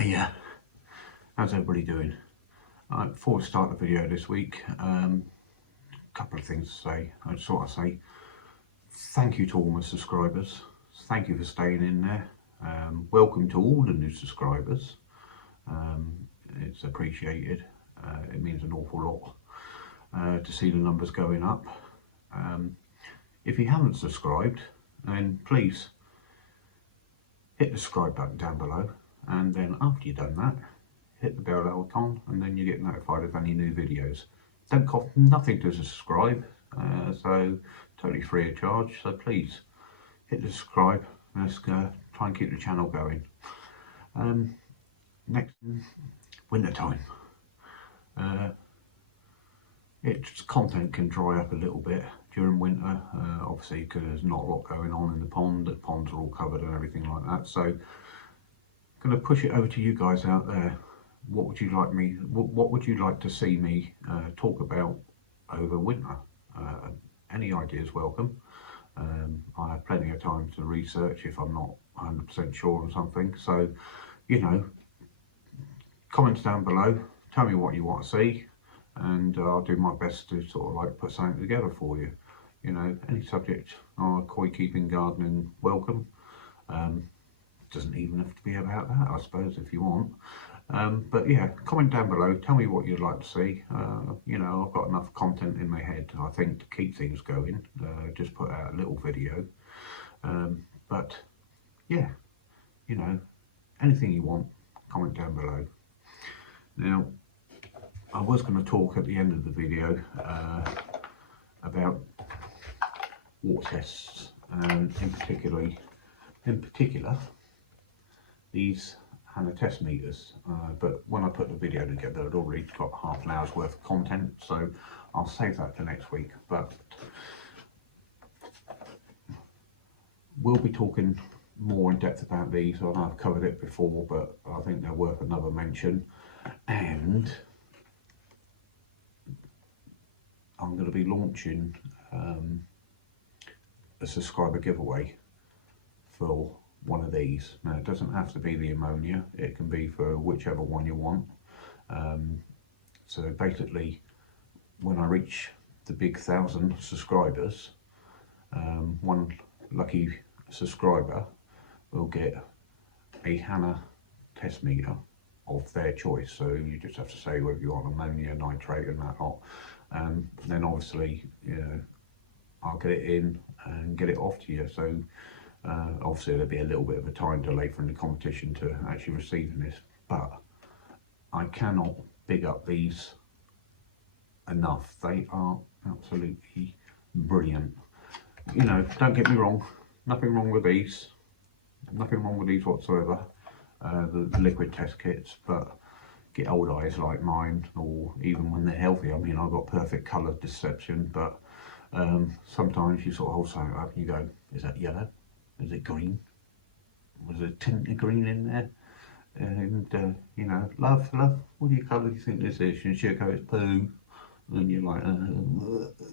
Hey, how's everybody doing? Before we start the video this week, a couple of things to say. I just want to say thank you to all my subscribers. Thank you for staying in there. Welcome to all the new subscribers. It's appreciated. It means an awful lot to see the numbers going up. If you haven't subscribed, then please hit the subscribe button down below. And then after you've done that, hit the bell icon and then you get notified of any new videos. Don't cost nothing to subscribe, so totally free of charge. So please hit the subscribe. Let's try and keep the channel going. Next, winter time. Its content can dry up a little bit during winter, obviously because there's not a lot going on in the pond. The ponds are all covered and everything like that. So going to push it over to you guys out there. What would you like to see me talk about over winter? Any ideas welcome. I have plenty of time to research if I'm not 100% sure on something. So, you know, comments down below, tell me what you want to see, and I'll do my best to sort of like put something together for you. You know, any subject, koi keeping, gardening, welcome. Doesn't even have to be about that, I suppose, if you want. But yeah, comment down below, tell me what you'd like to see. You know, I've got enough content in my head, I think, to keep things going. Just put out a little video. But yeah, you know, anything you want, comment down below. Now, I was going to talk at the end of the video about water tests, and in particular, these Hanna test meters, but when I put the video together, I'd already got half an hour's worth of content, so I'll save that for next week. But we'll be talking more in depth about these. I know I've covered it before, but I think they're worth another mention. And I'm going to be launching a subscriber giveaway for one of these. Now, it doesn't have to be the ammonia, it can be for whichever one you want. So basically, when I reach the big 1,000 subscribers, one lucky subscriber will get a Hanna test meter of their choice. So you just have to say whether you want ammonia, nitrate and that lot. Then obviously, you know, I'll get it in and get it off to you. So obviously there'll be a little bit of a time delay from the competition to actually receiving this, but I cannot big up these enough. They are absolutely brilliant. You know, don't get me wrong, nothing wrong with these whatsoever, the liquid test kits, but get old eyes like mine, or even when they're healthy, I mean, I've got perfect colour deception, but sometimes you sort of hold something up and you go, is that yellow? Is it green? Was there a tint of green in there? And you know, love, what do you colour do you think this is? And she'll go, it's poo. And you're like,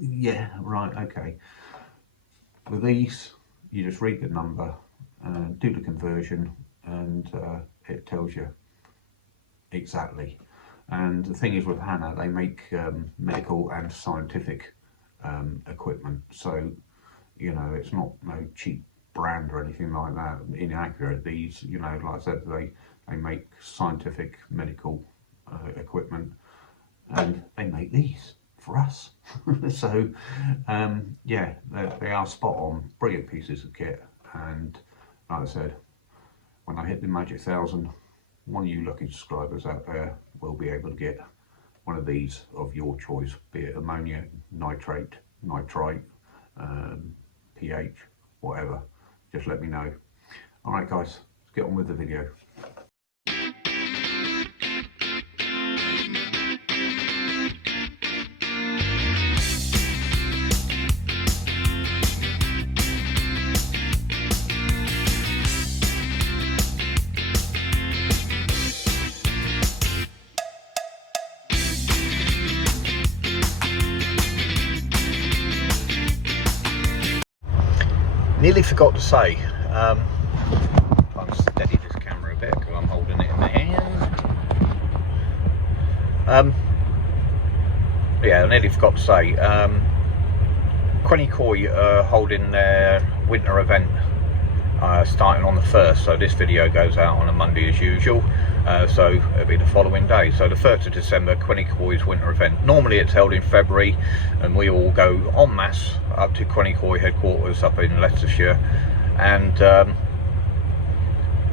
yeah, right, okay. With these, you just read the number, do the conversion, and it tells you exactly. And the thing is with Hanna, they make medical and scientific equipment. So, you know, it's not no cheap brand or anything like that, inaccurate. These, you know, like I said, they make scientific medical equipment, and they make these for us. So yeah, they are spot on, brilliant pieces of kit. And like I said, when I hit the magic 1,000, one of you lucky subscribers out there will be able to get one of these of your choice, be it ammonia, nitrate, nitrite, pH, whatever. Just let me know. Alright guys, let's get on with the video. Nearly forgot to say, I'll steady this camera a bit because I'm holding it in my hand. Yeah, I nearly forgot to say, Quenny Koi are holding their winter event starting on the 1st, so this video goes out on a Monday as usual, so it'll be the following day. So the 1st of December, Quenny Koi's winter event. Normally it's held in February, and we all go en masse up to Quenny Koi headquarters up in Leicestershire and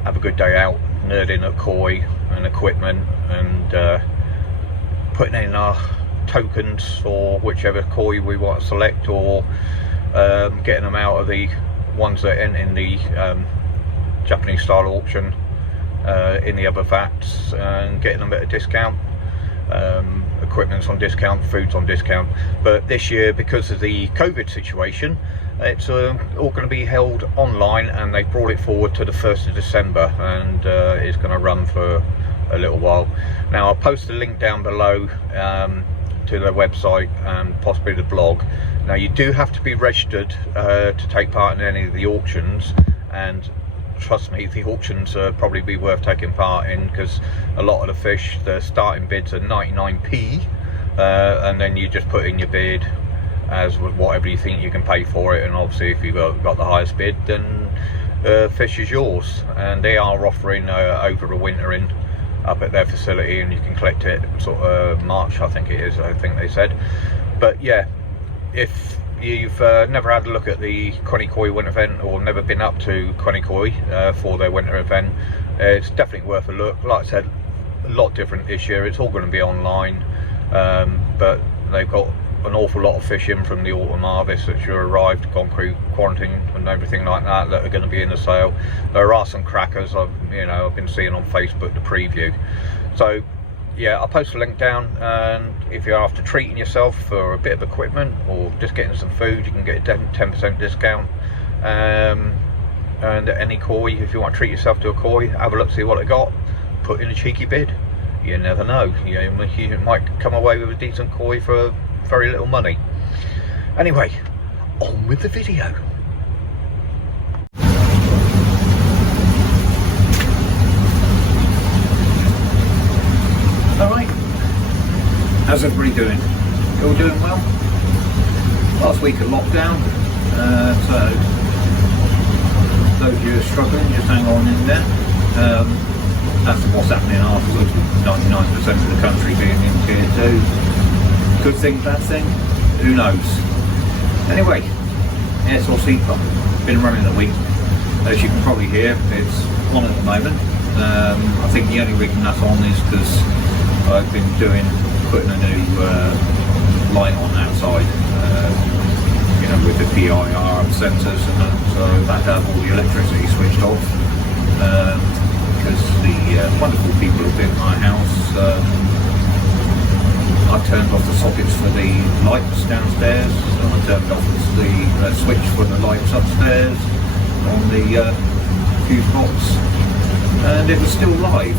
have a good day out, nerding at koi and equipment, and putting in our tokens for whichever koi we want to select, or getting them out of the ones that enter in the Japanese style auction in the other vats, and getting them at a discount. Equipment's on discount, food's on discount, but this year, because of the COVID situation, it's all going to be held online, and they brought it forward to the 1st of December, and it's going to run for a little while. Now I'll post a link down below to their website and possibly the blog. Now you do have to be registered to take part in any of the auctions, and trust me, the auctions probably be worth taking part in, because a lot of the fish, the starting bids are 99p, and then you just put in your bid as with whatever you think you can pay for it, and obviously if you've got the highest bid, then fish is yours. And they are offering over a winter in up at their facility, and you can collect it sort of March, I think it is, I think they said. But yeah, if you've never had a look at the Quenny Koi winter event, or never been up to Quenny Koi for their winter event, it's definitely worth a look. Like I said, a lot different this year. It's all going to be online, but they've got an awful lot of fish in from the autumn harvest that should arrived, gone through quarantine and everything like that, that are going to be in the sale. There are some crackers I've been seeing on Facebook, the preview. So yeah, I'll post a link down, and if you're after treating yourself for a bit of equipment or just getting some food, you can get a 10% discount. And any koi, if you want to treat yourself to a koi, have a look, see what it got, put in a cheeky bid. You never know, you might come away with a decent koi for very little money. Anyway, on with the video. Alright, how's everybody doing? You all doing well? Last week of lockdown, so those of you who are struggling, just hang on in there. That's what's happening afterwards, with 99% of the country being in tier 2. Good thing, bad thing, who knows? Anyway, SLC Club, been running a week. As you can probably hear, it's on at the moment. I think the only reason that's on is because I've been putting a new light on outside, with the PIR sensors and that, so I've had to have all the electricity switched off, because the wonderful people who've been in my house, I turned off the sockets for the lights downstairs, and I turned off the switch for the lights upstairs on the fuse box, and it was still live.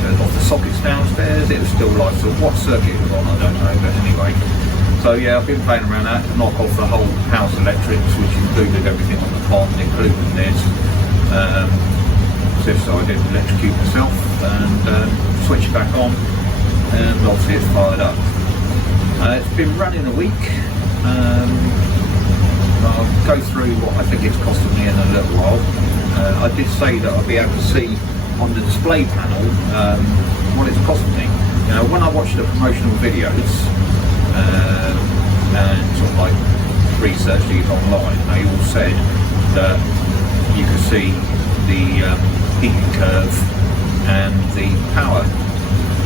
Turned off the sockets downstairs, it was still live. So what circuit it was on, I don't know, but anyway. So yeah, I've been playing around that to knock off the whole house electrics, which included everything on the pond, including this. So I did electrocute myself and switch it back on. And obviously it's fired up. It's been running a week. I'll go through what I think it's costing me in a little while. I did say that I'll be able to see on the display panel what it's costing me. When I watched the promotional videos and sort of like researched these online, they all said that you could see the heating curve and the power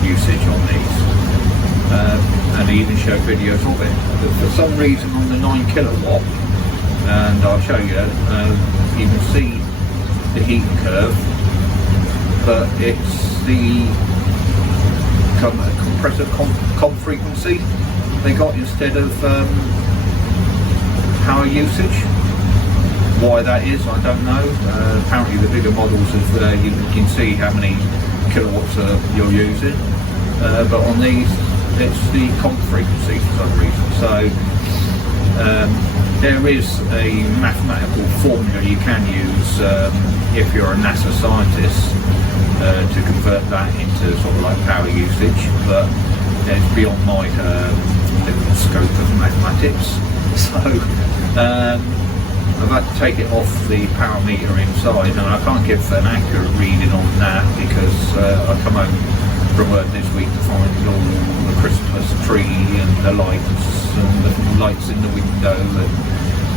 usage on these, and they even show videos of it. But for some reason on the 9 kilowatt, and I'll show you, you can see the heating curve, but it's the compressor comp frequency they got instead of power usage. Why that is, I don't know. Apparently the bigger models of you can see how many kilowatts you're using, but on these it's the comp frequency for some reason. So there is a mathematical formula you can use if you're a NASA scientist to convert that into sort of like power usage, but it's beyond my little scope of mathematics. So I've had to take it off the power meter inside, and I can't give an accurate reading on that because I come home from work this week to find all the Christmas tree and the lights in the window and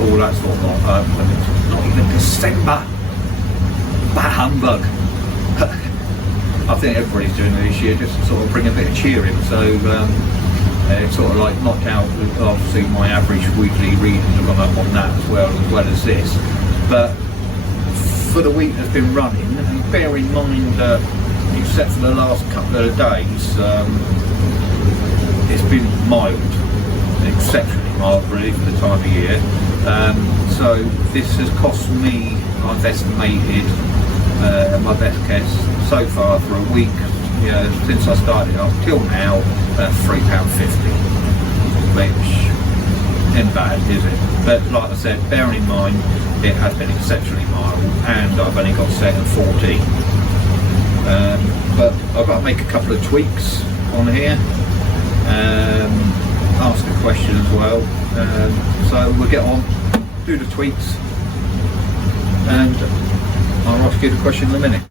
all that sort of lot up, and it's not even December. Bah humbug. I think everybody's doing it this year just to sort of bring a bit of cheer in, so it's sort of like knocked out, obviously my average weekly readings have gone up on that as well as this. But for the week that's been running, and bear in mind that except for the last couple of days, it's been mild, exceptionally mild really for the time of year. So this has cost me, I've estimated at my best guess so far for a week, since I started up till now, £3.50, which isn't bad, is it? But like I said, bearing in mind it has been exceptionally mild and I've only got set at 14. But I've got to make a couple of tweaks on here, ask a question as well, so we'll get on, do the tweaks, and I'll ask you the question in a minute.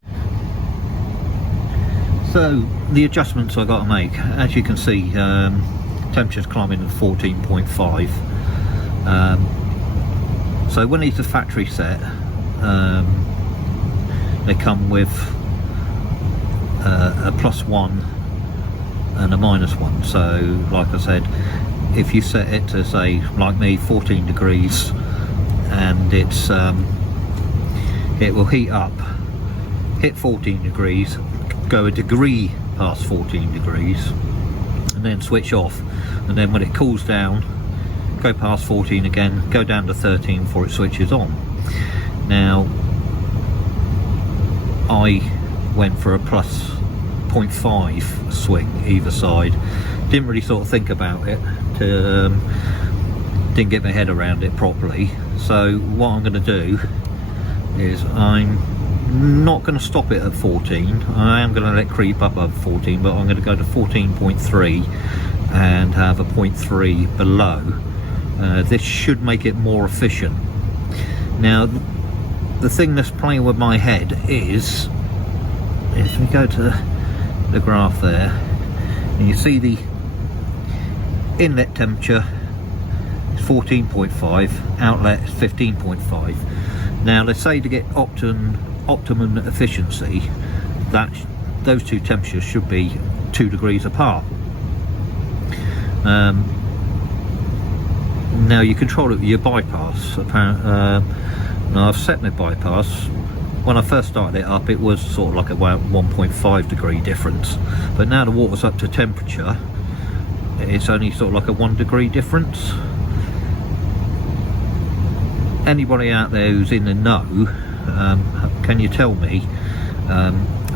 So the adjustments I've got to make, as you can see, temperature's climbing to 14.5. So when these are factory set, they come with a +1 and a -1. So like I said, if you set it to, say, like me, 14 degrees, and it's it will heat up, hit 14 degrees, go a degree past 14 degrees, and then switch off, and then when it cools down, go past 14 again, go down to 13 before it switches on. Now I went for a +0.5 swing either side, didn't really sort of think about it, didn't get my head around it properly. So what I'm going to do is I'm not going to stop it at 14. I am going to let it creep up over 14, but I'm going to go to 14.3 and have a 0.3 below. This should make it more efficient. Now the thing that's playing with my head is, if we go to the graph there, and you see the inlet temperature is 14.5, outlet is 15.5. Now let's say to get optimum efficiency, that those two temperatures should be 2 degrees apart. Now you control it with your bypass. Now I've set my bypass. When I first started it up, it was sort of like a 1.5 degree difference, but now the water's up to temperature, it's only sort of like a 1 degree difference. Anybody out there who's in the know, can you tell me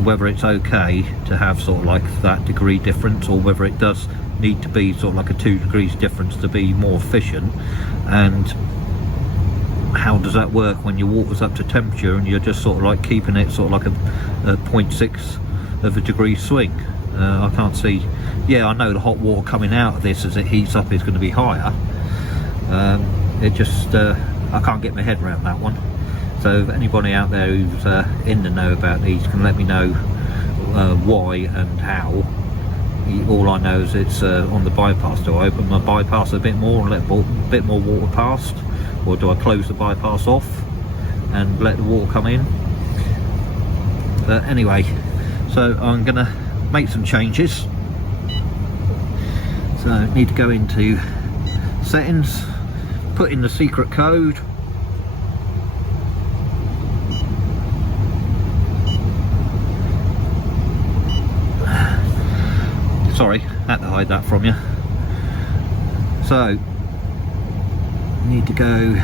whether it's okay to have sort of like that degree difference, or whether it does need to be sort of like a 2 degrees difference to be more efficient? And how does that work when your water's up to temperature and you're just sort of like keeping it sort of like a 0.6 of a degree swing? I can't see. Yeah, I know the hot water coming out of this as it heats up is going to be higher. It just I can't get my head around that one. So if anybody out there who's in the know about these can let me know why and how. All I know is it's on the bypass. Do I open my bypass a bit more and let a bit more water past, or do I close the bypass off and let the water come in? But anyway, so I'm gonna make some changes. So I need to go into settings, put in the secret code, sorry, had to hide that from you. So need to go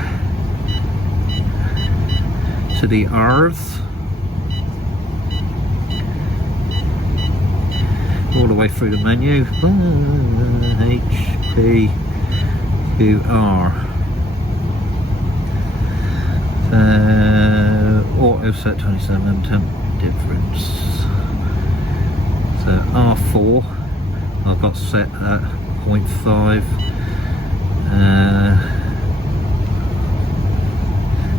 to the earth, all the way through the menu, HPQR, auto set 27 temp difference, so R4, I've got set at 0.5,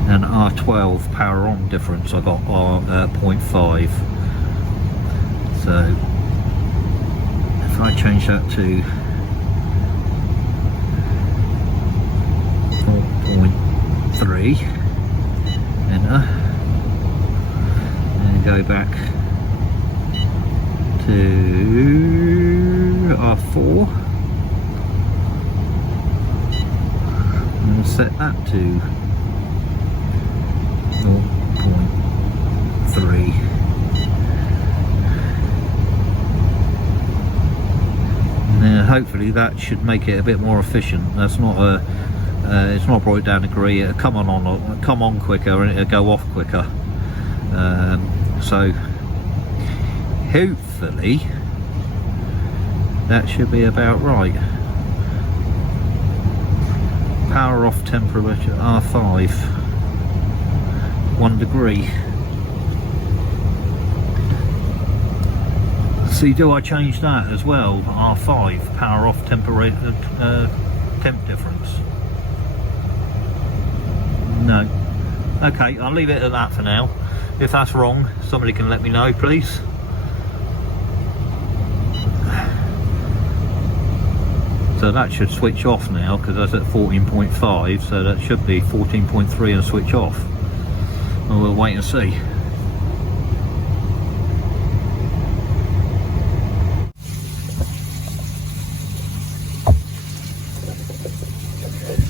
and R12 power on difference I got 0.5. So if I change that to 4.3, enter, and go back to R4 and set that to 0.3. Now hopefully that should make it a bit more efficient. That's not a it's not brought down a degree. It'll come on quicker and it'll go off quicker. So hopefully that should be about right. Power off temperature R5, 1 degree. See, do I change that as well? R5, power off temperature, temp difference. No. Okay, I'll leave it at that for now. If that's wrong, somebody can let me know, please. So that should switch off now, because that's at 14.5, so that should be 14.3 and switch off. Well, we'll wait and see.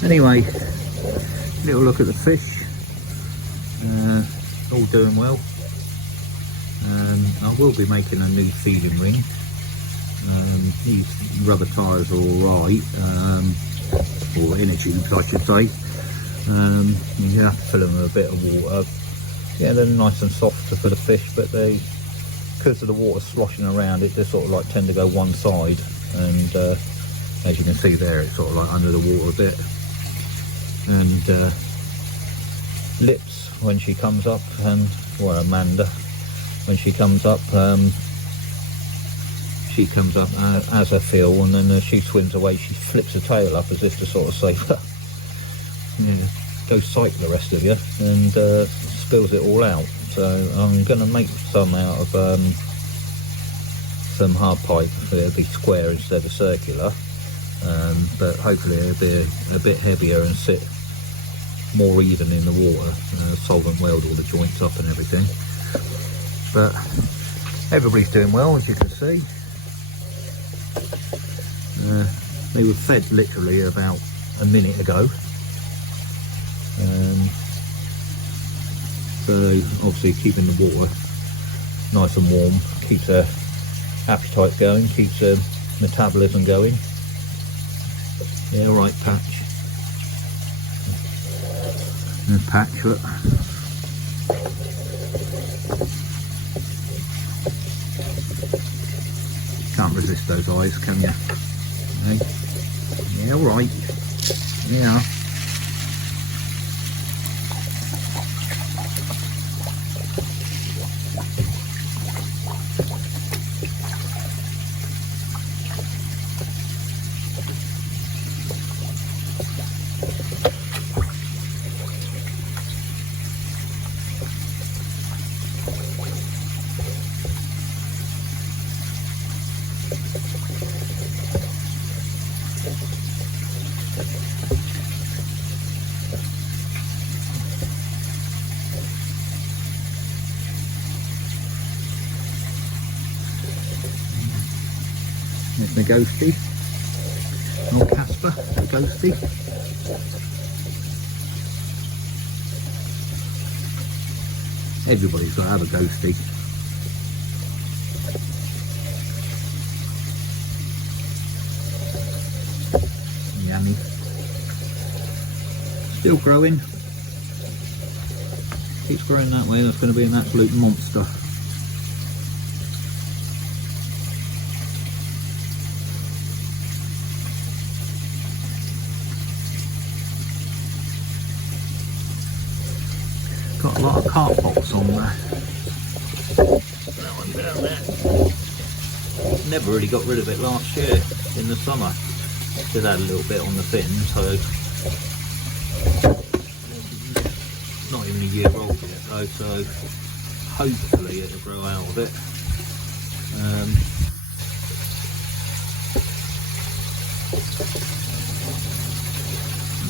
Anyway, little look at the fish. All doing well. I will be making a new feeding ring. These rubber tyres are alright, or inner tubes I should say. You have to fill them with a bit of water. Yeah, they're nice and soft for the fish, but they, because of the water sloshing around it, they sort of like tend to go one side, and as you can see there, it's sort of like under the water a bit. And Lips, when she comes up, and well, Amanda, when she comes up as her fill, and then as she swims away, she flips her tail up as if to sort of say, yeah, go sight the rest of you, and spills it all out. So I'm going to make some out of some hard pipe. It'll be square instead of circular, but hopefully it'll be a bit heavier and sit more even in the water, solvent weld all the joints up and everything. But everybody's doing well, as you can see. They were fed literally about a minute ago, so obviously keeping the water nice and warm keeps their appetite going, keeps their metabolism going. Yeah, alright, Patch. And Patch, look. Can't resist those eyes, can you? Hey? Yeah, alright. Yeah. There's the ghosty, old Casper, the ghosty. Everybody's got to have a ghosty. Yummy. Still growing. Keeps growing that way, that's going to be an absolute monster. Got a lot of carp box on there. That one down there. never really got rid of it last year in the summer. Did add a little bit on the fin, so not even a year old yet though, so hopefully it'll grow out of it.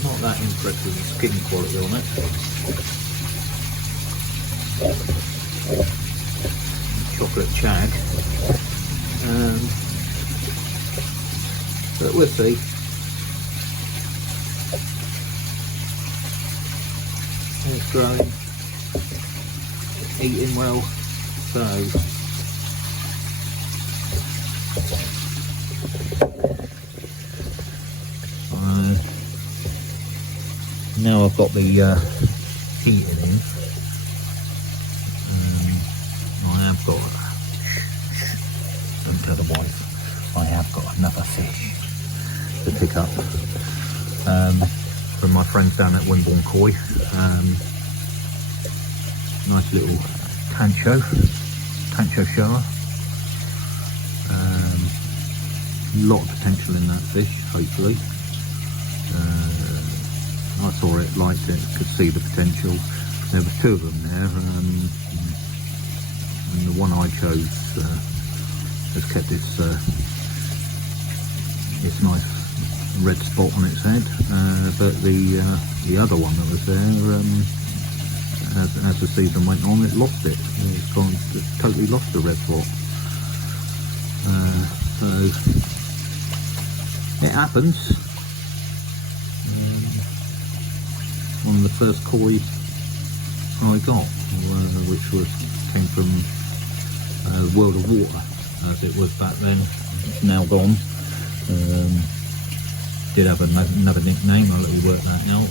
Not that impressed with the skin quality on it. Chocolate shag, but we'll see. It's growing, eating well, so now I've got the heating in. I have got, don't tell the wife, I have got another fish to pick up from my friends down at Wimborne Koi. Nice little tancho shower. Lot of potential in that fish, hopefully. I saw it, liked it, could see the potential. There were two of them there, and the one I chose has kept its nice red spot on its head, but the other one that was there, as the season went on, it lost it. It's gone, totally lost the red spot. So it happens. One of the first koi I got, which came from World of Water, as it was back then. It's now gone. Did have another nickname. I'll let you work that out.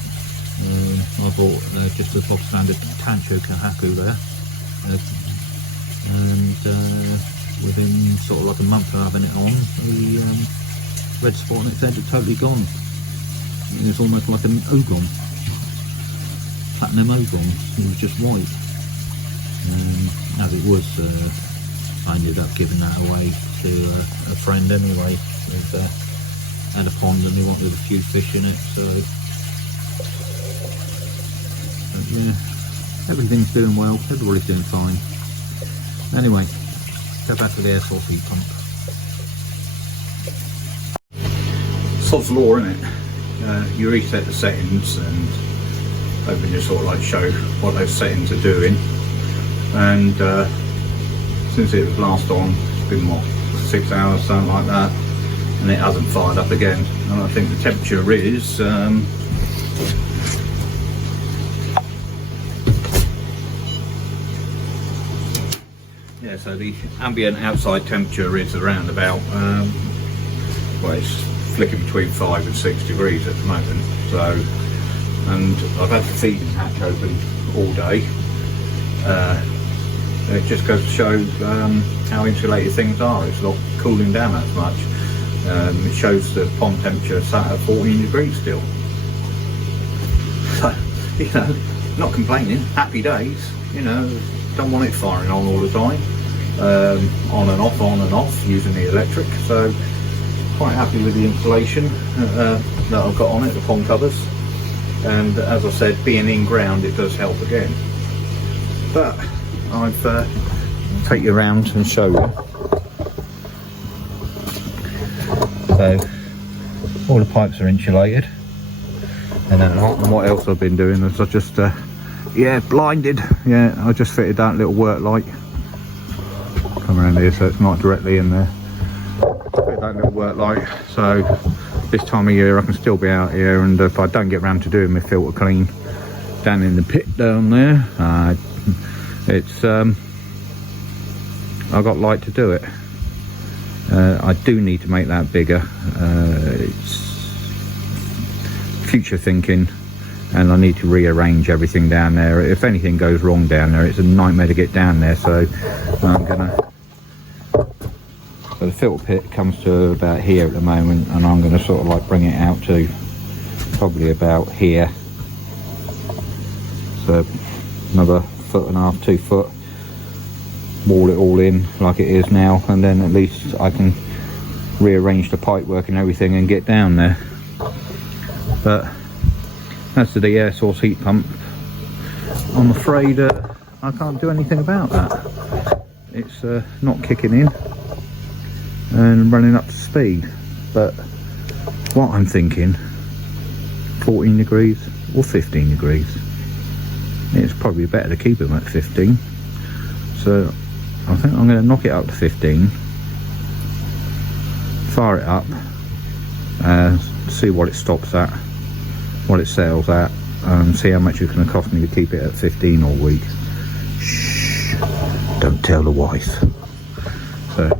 I bought just a box standard Tancho Kahaku there, and within sort of like a month of having it on, the red spot on its head had totally gone. It was almost like an ogon, platinum ogon. It was just white. As it was, I ended up giving that away to a friend anyway. Had a pond and he wanted a few fish in it, so but yeah, everything's doing well, everybody's doing fine. Anyway, go back to the air source heat pump. Sod's law, isn't it? You reset the settings and hoping to sort of like show what those settings are doing, and since it was last on, it's been what, 6 hours, something like that, and it hasn't fired up again. And I think the temperature is yeah, so the ambient outside temperature is around about well, it's flicking between 5 and 6 degrees at the moment. So, and I've had the feeding hatch open all day. It just goes to show how insulated things are. It's not cooling down as much. It shows the pond temperature sat at 14 degrees still. So, you know, not complaining, happy days. You know, don't want it firing on all the time. On and off, using the electric. So, quite happy with the insulation that I've got on it, the pond covers. And as I said, being in ground, it does help again. But I've take you around and show you. So all the pipes are insulated, and then what else I've been doing is I just yeah, blinded. Yeah, I just fitted that little work light. Come around here so it's not directly in there. Fitted that little work light, so this time of year I can still be out here, and if I don't get around to doing my filter clean down in the pit down there, it's I got light to do it. I do need to make that bigger. It's future thinking, and I need to rearrange everything down there. If anything goes wrong down there, it's a nightmare to get down there, so I'm gonna, so the filter pit comes to about here at the moment, and I'm going to sort of like bring it out to probably about here, so another 1.5 to 2 foot, wall it all in like it is now, and then at least I can rearrange the pipe work and everything and get down there. But as to the air source heat pump, I'm afraid I can't do anything about that. It's not kicking in and running up to speed. But what I'm thinking, 14 degrees or 15 degrees. It's probably better to keep them at 15. So I think I'm going to knock it up to 15, fire it up, see what it stops at, what it settles at, and see how much it's going to cost me to keep it at 15 all week. Shh, don't tell the wife. So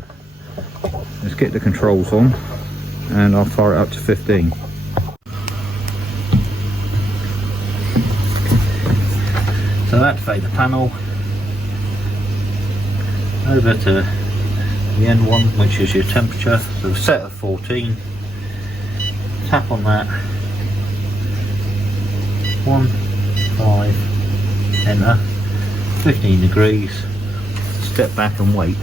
let's get the controls on and I'll fire it up to 15. So activate the panel, over to the end one, which is your temperature. So set at 14, tap on that, 1, 5, enter, 15 degrees, step back and wait.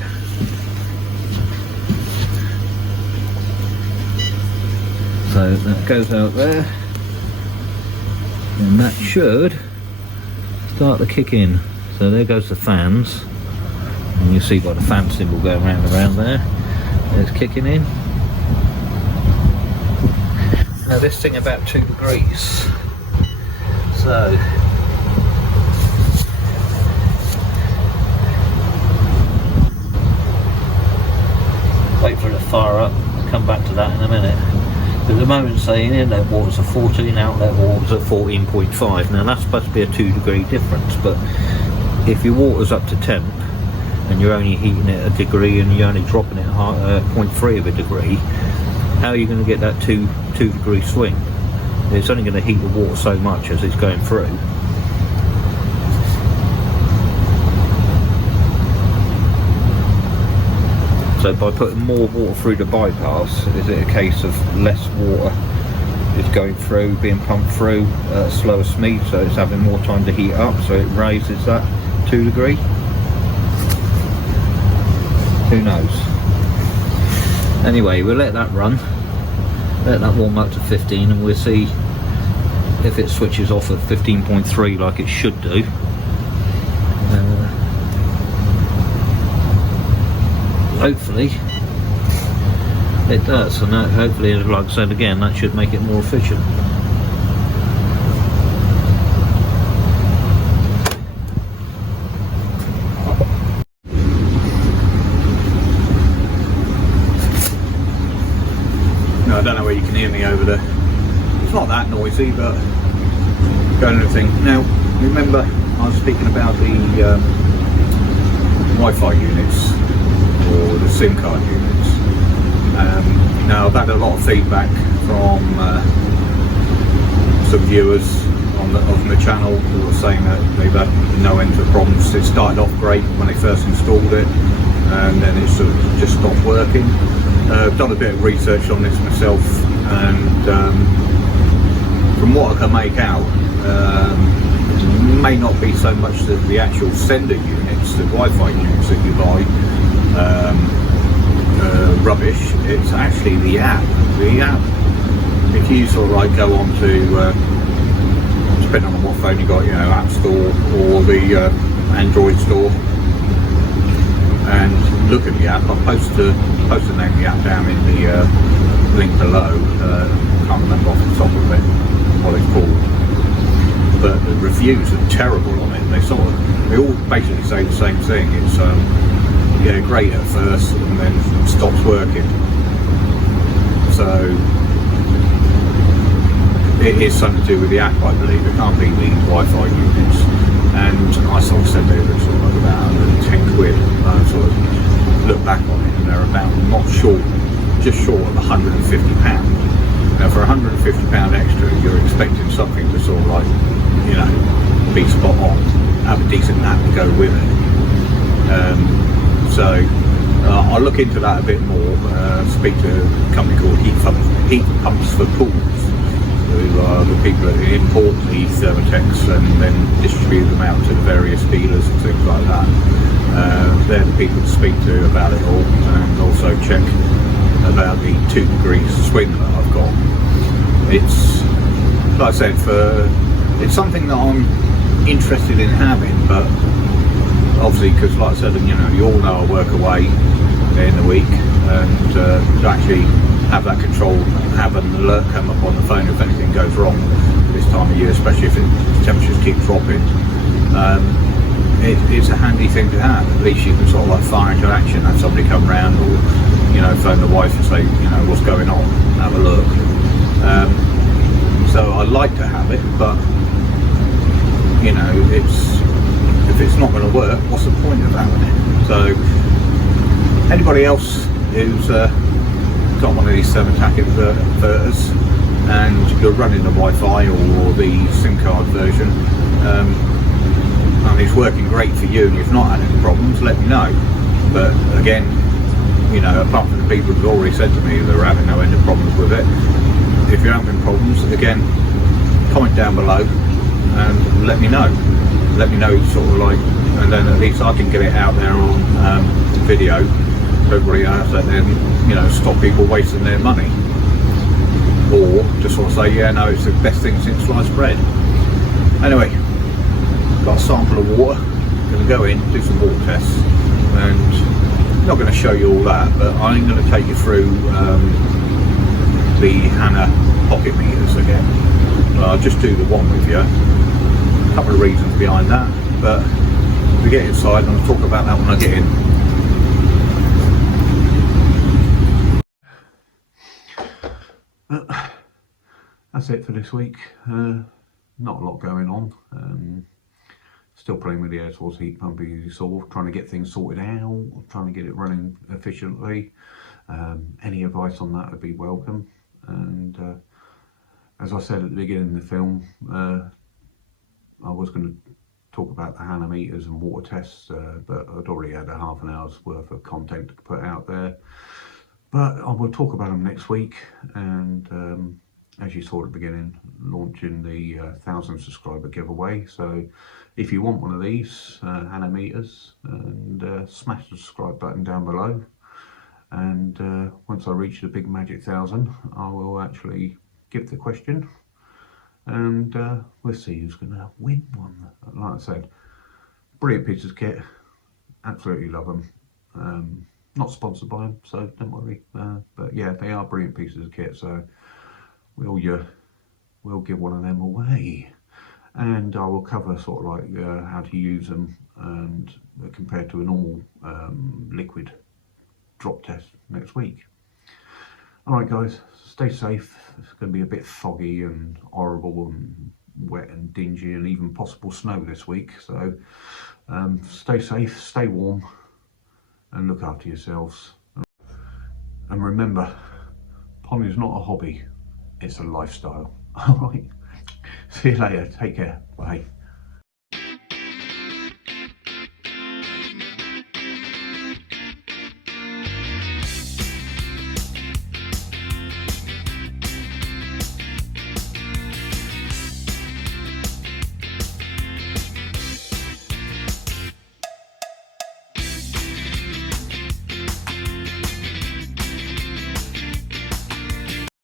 So that goes out there, and that should start to kick in. So there goes the fans, and you see got the fan symbol going around there. It's kicking in. Now this thing about 2 degrees. So wait for it to fire up. I'll come back to that in a minute. At the moment saying inlet water's at 14, outlet water's at 14.5. Now that's supposed to be a 2 degree difference, but if your water's up to temp and you're only heating it a degree and you're only dropping it 0.3 of a degree, how are you going to get that 2 degree swing? It's only going to heat the water so much as it's going through. So by putting more water through the bypass, is it a case of less water is going through, being pumped through at a slower speed, so it's having more time to heat up, so it raises that 2 degree? Who knows? Anyway, we'll let that run, let that warm up to 15, and we'll see if it switches off at 15.3 like it should do. Hopefully it does, and that, hopefully, like I said again, that should make it more efficient. No, I don't know where you can hear me over there. It's not that noisy, but going and everything. Now, remember I was speaking about the Wi-Fi units, or the SIM card units. Now I've had a lot of feedback from some viewers on the channel who were saying that they've had no end of problems. It started off great when they first installed it, and then it sort of just stopped working. I've done a bit of research on this myself, and from what I can make out, it may not be so much that the actual sender units, the Wi-Fi units that you buy, rubbish. It's actually the app. The app, if you sort of like go on to, depending on what phone you got, you know, App Store or the Android store, and look at the app. I'll post the name of the app down in the link below. Can't remember off the top of it what it's called, but the reviews are terrible on it. They all basically say the same thing. It's yeah, great at first and then stops working. So it is something to do with the app, I believe. It can't be the Wi-Fi units. And I sort of said they were sort of about 110 quid. I sort of look back on it, and they're about just short of £150. Now for £150 extra, you're expecting something to sort of like, you know, be spot on, have a decent app to go with it. So I'll look into that a bit more, speak to a company called Heat Pumps for Pools, who are the people that import the Thermotex and then distribute them out to the various dealers and things like that. They're the people to speak to about it all, and also check about the 2 degrees swing that I've got. It's, like I said, it's something that I'm interested in having, but obviously, because like I said, you know, you all know I work away in the week, and to actually have that control, have an alert come up on the phone if anything goes wrong this time of year, especially if the temperatures keep dropping, it's a handy thing to have. At least you can sort of like fire into action, have somebody come round, or you know, phone the wife and say, you know, what's going on, have a look. So I like to have it, but you know, if it's not going to work, what's the point of having it? So anybody else who's got one of these Thermotex inverters and you're running the Wi-Fi or the SIM card version, and it's working great for you and you've not had any problems, let me know. But again, you know, apart from the people who've already said to me they're having no end of problems with it, if you're having problems, again, comment down below and let me know. Let me know, sort of like, and then at least I can get it out there on video. Everybody else, that then, you know, stop people wasting their money, or just sort of say, yeah, no, it's the best thing since sliced bread. Anyway, got a sample of water, going to go in, do some water tests, and I'm not going to show you all that, but I'm going to take you through the Hanna pocket meters again. I'll just do the one with you. A couple of reasons behind that, but we get inside and I'll talk about that when I get in. That's it for this week. Not a lot going on. Still playing with the air source heat pump, as you saw, trying to get things sorted out, trying to get it running efficiently. Any advice on that would be welcome. And as I said at the beginning of the film, I was going to talk about the Hanna meters and water tests, but I'd already had a half an hour's worth of content to put out there. But I will talk about them next week, and as you saw at the beginning, launching the 1,000 subscriber giveaway. So if you want one of these Hanna meters, and smash the subscribe button down below, and once I reach the big magic 1,000, I will actually give the question, and we'll see who's going to win one. Like I said, brilliant pieces of kit, absolutely love them. Not sponsored by them, so don't worry. But yeah, they are brilliant pieces of kit, so we'll give one of them away. And I will cover sort of like how to use them and compared to a normal liquid drop test next week. Alright guys, stay safe. It's going to be a bit foggy and horrible and wet and dingy and even possible snow this week, so stay safe, stay warm, and look after yourselves. And remember, ponding is not a hobby, it's a lifestyle. Alright, see you later, take care, bye.